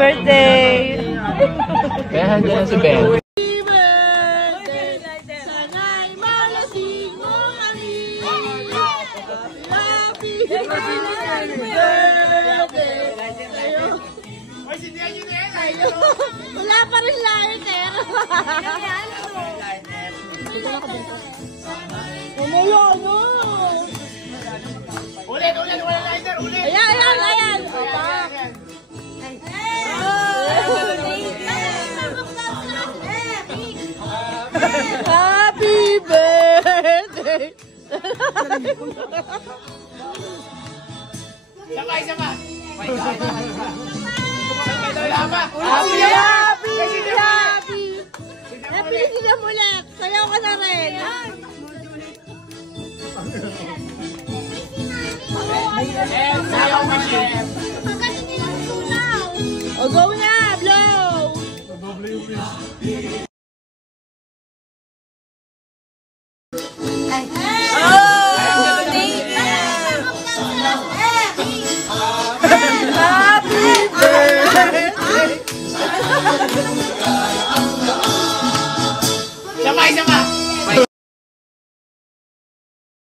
birthday! Kaya handa na si Ben. Wala pa rin lighter. Ano? Ulit, wala lighter, ulit. Ayan. Happy birthday. Sabay. Happy sila ulit. Sayaw ka na rin. Sayaw ka siya. Magaling nilang sunaw. O, go na, blow. Happy birthday.